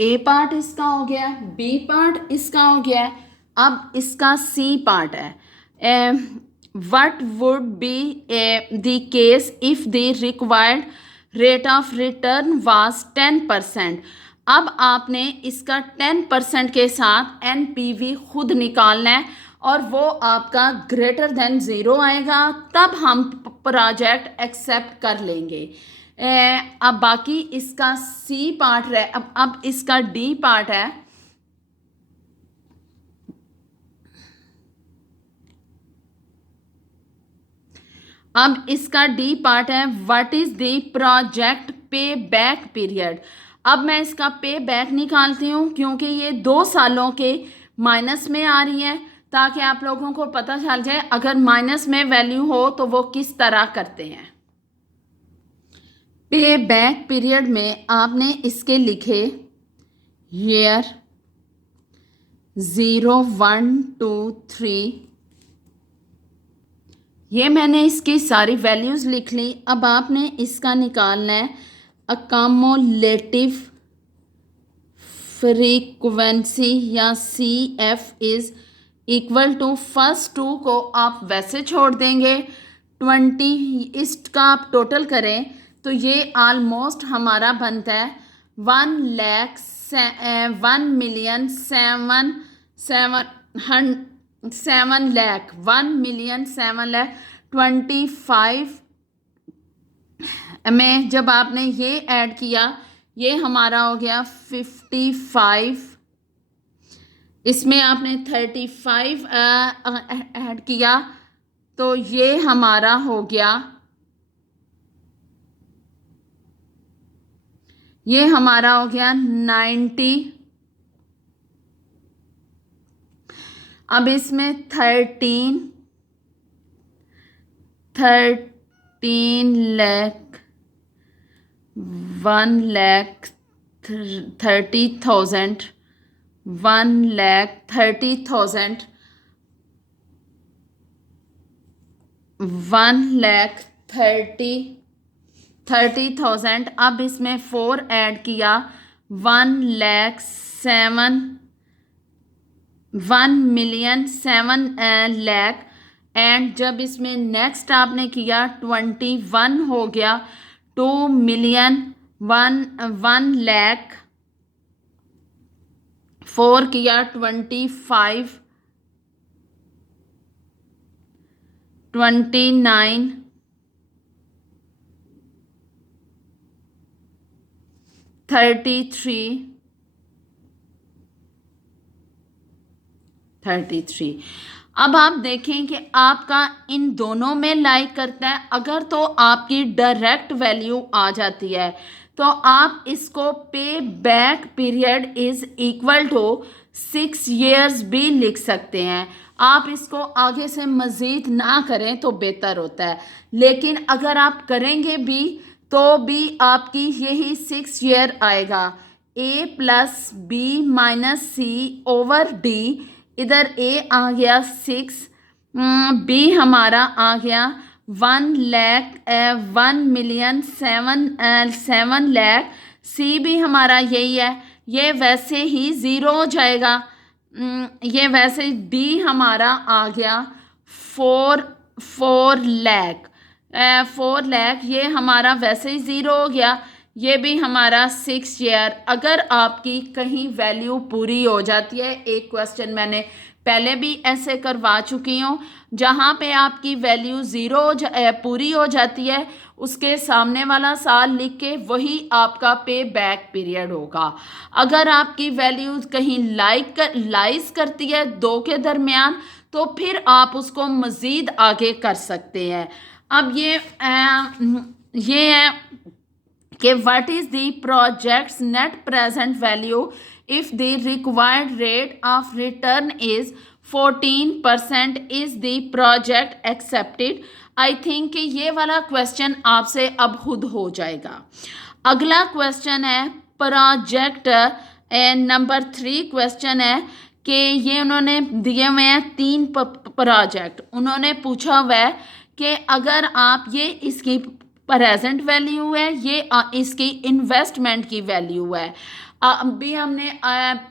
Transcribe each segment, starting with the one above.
ए part इसका हो गया, बी पार्ट इसका हो गया, अब इसका सी पार्ट है। What would be the case if the required rate of return was 10%। अब आपने इसका 10% के साथ एनपीवी खुद निकालना है और वो आपका ग्रेटर देन 0 आएगा, तब हम प्रोजेक्ट एक्सेप्ट कर लेंगे। अब बाकी इसका सी पार्ट रहे, अब इसका डी पार्ट है। अब इसका डी पार्ट है व्हाट इज द प्रोजेक्ट पे बैक पीरियड। अब मैं इसका पे बैक निकालती हूँ क्योंकि ये 2 सालों के माइनस में आ रही है, ताकि आप लोगों को पता चल जाए अगर माइनस में वैल्यू हो तो वो किस तरह करते हैं। पे बैक पीरियड में आपने इसके लिखे ईयर 0, 1, 2, 3, ये मैंने इसकी सारी वैल्यूज़ लिख ली। अब आपने इसका निकालना है अकामुलेटिव फ्रीक्वेंसी या CF is equal to first 2 को आप वैसे छोड़ देंगे, 20 इसका आप टोटल करें तो ये ऑलमोस्ट हमारा बनता है 1,07,7,1,7,25 में जब आपने ये ऐड किया, ये हमारा हो गया 55, इसमें आपने 35 ऐड किया तो ये हमारा हो गया, ये हमारा हो गया 90। अब इसमें 13 लाख 1,30,000 1,30,000 1,30,000। अब इसमें 4 ऐड किया 1,07,000 एंड जब इसमें नेक्स्ट आपने किया 21 हो गया 2,000,000 लाख, 4 किया 25, 29, 33। अब आप देखें कि आपका इन दोनों में लाइक करता है, अगर तो आपकी डायरेक्ट वैल्यू आ जाती है तो आप इसको pay back period is equal to 6 years भी लिख सकते हैं। आप इसको आगे से मज़ीद ना करें तो बेहतर होता है, लेकिन अगर आप करेंगे भी तो भी आपकी यही 6 year आएगा। A + B - C over D, इधर A आ गया 6, B हमारा आ गया 1,07,7 लाख, C भी हमारा यही है, ये वैसे ही 0 हो जाएगा। ये वैसे D हमारा आ गया 4 लाख, 4 लाख, ये हमारा वैसे ही 0 हो गया। ये भी हमारा 6 year। अगर आपकी कहीं वैल्यू पूरी हो जाती है, एक क्वेश्चन मैंने पहले भी ऐसे करवा चुकी हूँ, जहाँ पे आपकी वैल्यू 0 पूरी हो जाती है, उसके सामने वाला साल लिख के वही आपका पे बैक पीरियड होगा। अगर आपकी वैल्यू कहीं लाइज करती है 2 के दरमियान, तो फिर आप उसको मज़ीद आगे कर सकते हैं। अब ये है कि what is the projects net present value if the required rate of return is 14%, is the project accepted. I think कि ये वाला क्वेश्चन आपसे अब खुद हो जाएगा। अगला क्वेश्चन है प्रोजेक्ट नंबर 3 क्वेश्चन है कि ये उन्होंने दिए हुए हैं 3 प्रोजेक्ट। उन्होंने पूछा हुआ है कि अगर आप ये इसकी प्रेजेंट वैल्यू है, ये इसकी इन्वेस्टमेंट की वैल्यू है। अभी हमने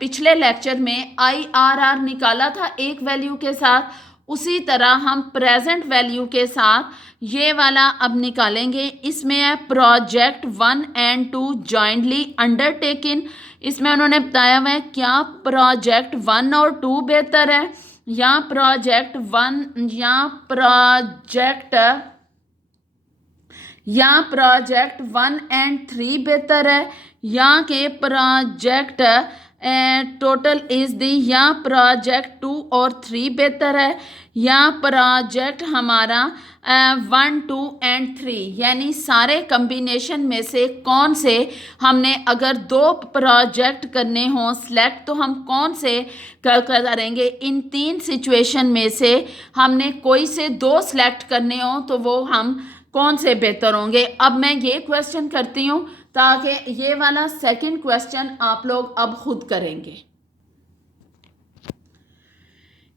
पिछले लेक्चर में IRR निकाला था एक वैल्यू के साथ, उसी तरह हम प्रेजेंट वैल्यू के साथ ये वाला अब निकालेंगे। इसमें है प्रोजेक्ट 1 एंड 2 जॉइंटली अंडरटेकिन। इसमें उन्होंने बताया हुआ है क्या प्रोजेक्ट 1 और 2 बेहतर है या प्रोजेक्ट 1 एंड 3 बेहतर है, या के प्रोजेक्ट टोटल इज दी, या प्रोजेक्ट 2 और 3 बेहतर है, या प्रोजेक्ट हमारा 1 2 एंड 3, यानी सारे कम्बिनेशन में से कौन से हमने अगर 2 प्रोजेक्ट करने हों सिलेक्ट तो हम कौन से करेंगे। इन 3 सिचुएशन में से हमने कोई से 2 सिलेक्ट करने हों तो वो हम कौन से बेहतर होंगे। अब मैं ये क्वेश्चन करती हूँ ताकि ये वाला सेकंड क्वेश्चन आप लोग अब खुद करेंगे।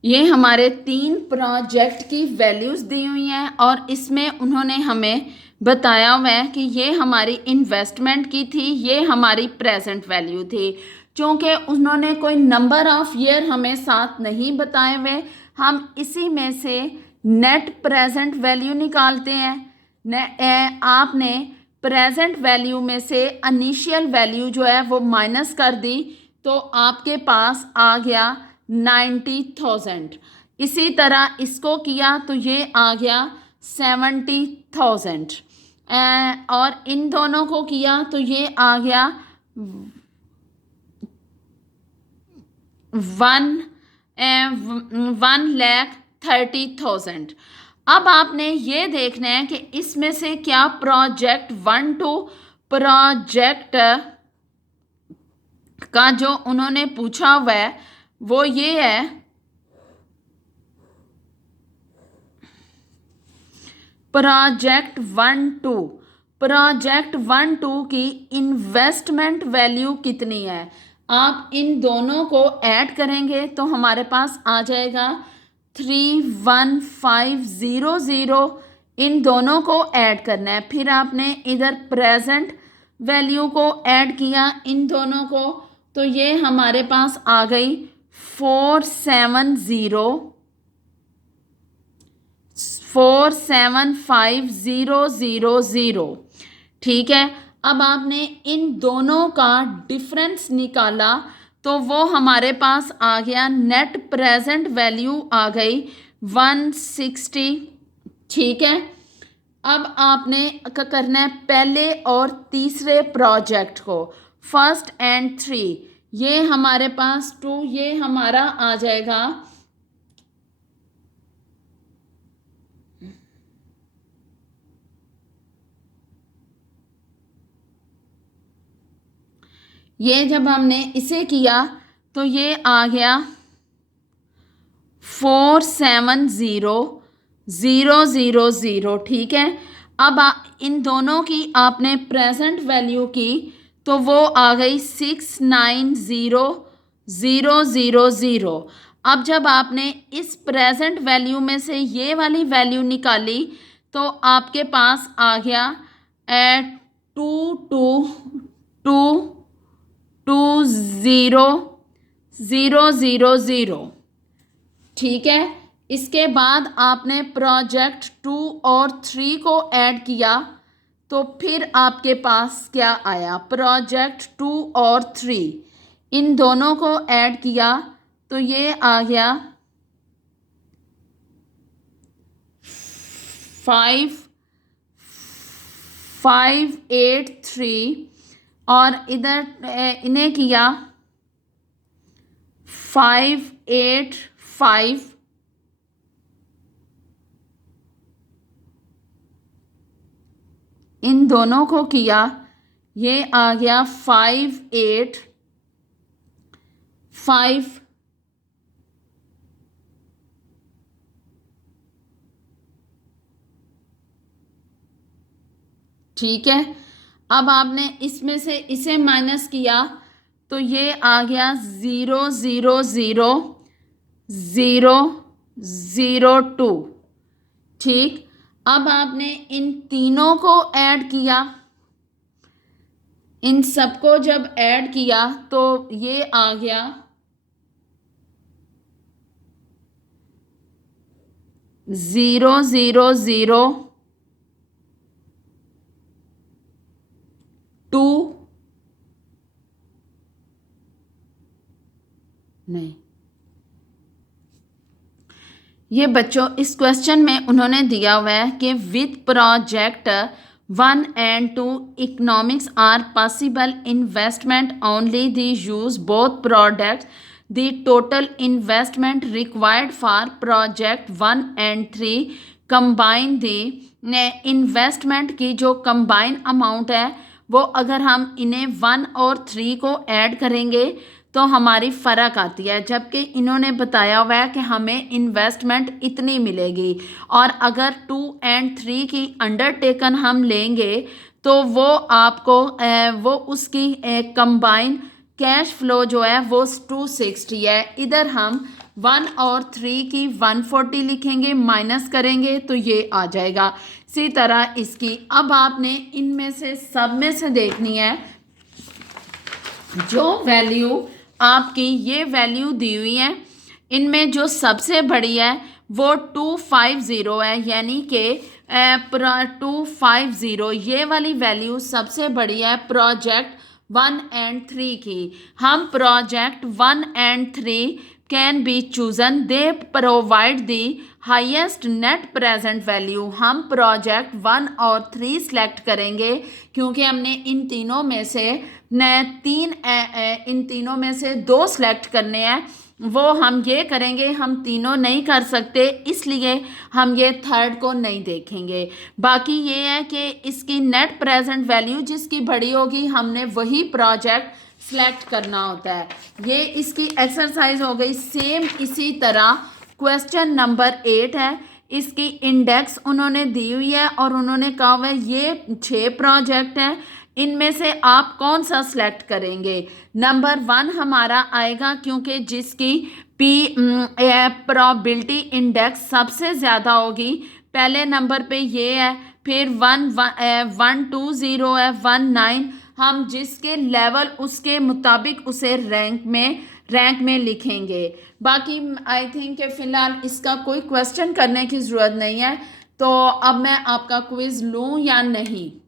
ये हमारे 3 प्रोजेक्ट की वैल्यूज़ दी हुई हैं और इसमें उन्होंने हमें बताया हुआ है कि ये हमारी इन्वेस्टमेंट की थी, ये हमारी प्रेजेंट वैल्यू थी। चूँकि उन्होंने कोई नंबर ऑफ ईयर हमें साथ नहीं बताए हुए, हम इसी में से नेट प्रेजेंट वैल्यू निकालते हैं। आपने प्रेजेंट वैल्यू में से इनिशियल वैल्यू जो है वो माइनस कर दी तो आपके पास आ गया 90,000। इसी तरह इसको किया तो ये आ गया 70,000 और इन दोनों को किया तो ये आ गया 1,30,000। अब आपने ये देखना है कि इसमें से क्या प्रोजेक्ट 1 2 प्रोजेक्ट का जो उन्होंने पूछा हुआ है वो ये है प्रोजेक्ट 1 2 की इन्वेस्टमेंट वैल्यू कितनी है। आप इन दोनों को ऐड करेंगे तो हमारे पास आ जाएगा 31500। इन दोनों को ऐड करना है, फिर आपने इधर प्रेजेंट वैल्यू को ऐड किया इन दोनों को तो ये हमारे पास आ गई 475,000। ठीक है, अब आपने इन दोनों का डिफरेंस निकाला तो वो हमारे पास आ गया, नेट प्रेजेंट वैल्यू आ गई 160। ठीक है, अब आपने करना है पहले और तीसरे प्रोजेक्ट को, 1 एंड 3, ये हमारे पास 2, ये हमारा आ जाएगा ये जब हमने इसे किया तो ये आ गया 470,000। ठीक है, अब इन दोनों की आपने प्रेजेंट वैल्यू की तो वो आ गई 690,000। अब जब आपने इस प्रेजेंट वैल्यू में से ये वाली वैल्यू निकाली तो आपके पास आ गया 2,2,2,0,000। ठीक है, इसके बाद आपने प्रोजेक्ट 2 और 3 को ऐड किया तो फिर आपके पास क्या आया, प्रोजेक्ट 2 और 3 इन दोनों को ऐड किया तो ये आ गया 5,583 और इधर इन्हें किया 585। इन दोनों को किया ये आ गया 585। ठीक है, अब आपने इसमें से इसे माइनस किया तो ये आ गया 0,0,0,0,02। ठीक, अब आपने इन तीनों को ऐड किया, इन सबको जब ऐड किया तो ये आ गया 0 0 0 2 नहीं, ये बच्चों इस क्वेश्चन में उन्होंने दिया हुआ है कि with project 1 and 2 economics are possible investment only the use both products the total investment required for project 1 and 3 combine the investment की जो कंबाइन अमाउंट है वो अगर हम इन्हें 1 और 3 को ऐड करेंगे तो हमारी फ़र्क आती है, जबकि इन्होंने बताया हुआ है कि हमें इन्वेस्टमेंट इतनी मिलेगी और अगर 2 and 3 की अंडरटेकन हम लेंगे तो वो आपको वो उसकी कंबाइन कैश फ्लो जो है वो 260 है। इधर हम 1 और 3 की 140 लिखेंगे, माइनस करेंगे तो ये आ जाएगा। इसी तरह इसकी अब आपने इनमें से सब में से देखनी है जो वैल्यू आपकी ये वैल्यू दी हुई है, इनमें जो सबसे बड़ी है वो 250 है, यानी कि 250 ये वाली वैल्यू सबसे बड़ी है प्रोजेक्ट 1 and 3 की। हम project 1 and 3 can be chosen, they provide the highest net present value. हम प्रोजेक्ट 1 और 3 सेलेक्ट करेंगे क्योंकि हमने इन तीनों में से इन तीनों में से 2 सेलेक्ट करने हैं, वो हम ये करेंगे, हम तीनों नहीं कर सकते इसलिए हम ये थर्ड को नहीं देखेंगे। बाकी ये है कि इसकी नेट प्रेजेंट वैल्यू जिसकी बड़ी होगी हमने वही प्रोजेक्ट सेलेक्ट करना होता है। ये इसकी एक्सरसाइज हो गई। सेम इसी तरह क्वेश्चन नंबर 8 है, इसकी इंडेक्स उन्होंने दी हुई है और उन्होंने कहा हुआ है ये 6 प्रोजेक्ट हैं, इनमें से आप कौन सा सिलेक्ट करेंगे। नंबर 1 हमारा आएगा क्योंकि जिसकी प्रोबेबिलिटी इंडेक्स सबसे ज़्यादा होगी, पहले नंबर पे ये है, फिर 120 है, 19, हम जिसके लेवल उसके मुताबिक उसे रैंक में लिखेंगे। बाकी आई थिंक फ़िलहाल इसका कोई क्वेश्चन करने की ज़रूरत नहीं है, तो अब मैं आपका क्विज़ लूँ या नहीं।